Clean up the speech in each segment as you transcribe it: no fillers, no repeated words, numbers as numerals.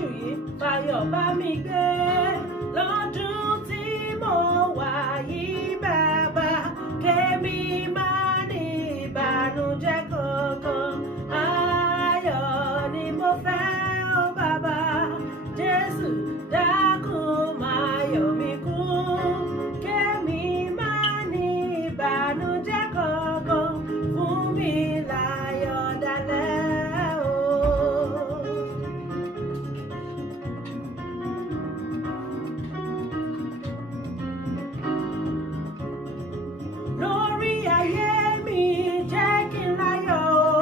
lóṣù yìí fayọ̀ bá mi gbé lọ́dún tí mo wà yìí bàbá kémi má ní ìbànújẹ́ kankan ayọ̀ ni mo fẹ́ ó bàbá Jésù dákun máa yọ̀ mí kún kémi má ní ìbànújẹ́ kankan fún mi láyọ̀ dalẹ́ o. Lórí ayé mi jẹ́ kí n láyọ̀ o,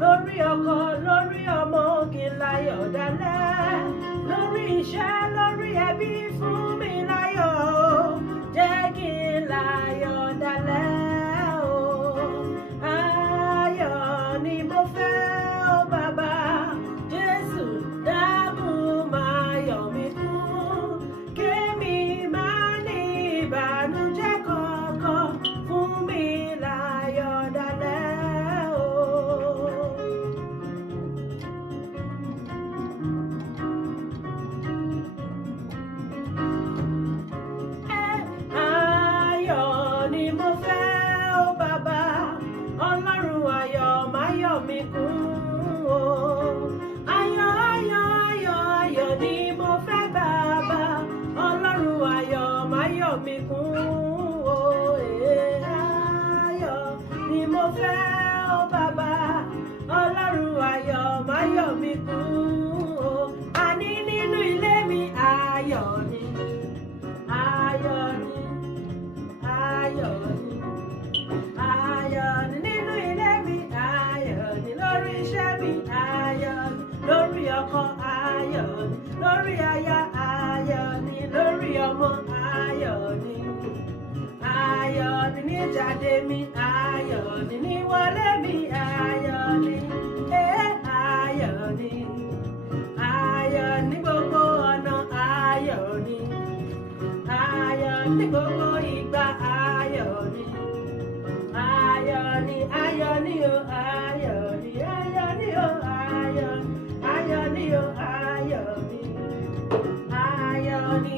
lórí ọkọ lórí ọmọ kí n láyọ̀ dalẹ́, lórí iṣẹ́ lórí ẹbí fún mi láyọ̀ o, jẹ́ kí n láyọ̀ dalẹ́ o. Ayọ̀ ni mo fẹ́ ó bàbá Jésù dákun máa yọ̀ mí kún kémi má ní ìbànújẹ́ kankan fún mi láyọ̀ dalẹ́ o. Ayọ̀ ni mo fẹ́ ó bàbá Ọlọ́run ayọ̀ má yọ̀ mí kún o. Ayọ̀ ayọ̀ ayọ̀ ayọ̀ ni mo fẹ́ bàbá Ọlọ́run ayọ̀ má yọ̀ mí kún o. Ayọ̀ ni mo fẹ́ ó bàbá Ọlọ́run ayọ̀ má yọ̀ mí kún o. Àní nínú ilé mi ayọ̀ ni ayọ̀ ni ayọ̀ ni ayọ̀ ni nínú ilé mi ayọ̀ ni lórí iṣẹ́ mi ayọ̀ ni lórí ọkọ ayọ̀ ni lórí aya ayọ̀ ni lórí ọmọ ayọ̀ ni ayọ̀ ni níjáde mi ayọ̀ ni níwọlé mi ayọ̀ ni ayọ̀ ni ayọ̀ ní gbogbo ọ̀nà ayọ̀ ni ayọ̀ ní gbogbo ìgbà ayọ̀ ni ayọ̀ ni ayọ̀ ni o ayọ̀ ni ayọ̀ ni o ayọ̀ ni o ayọ̀ ni ayọ̀ ni.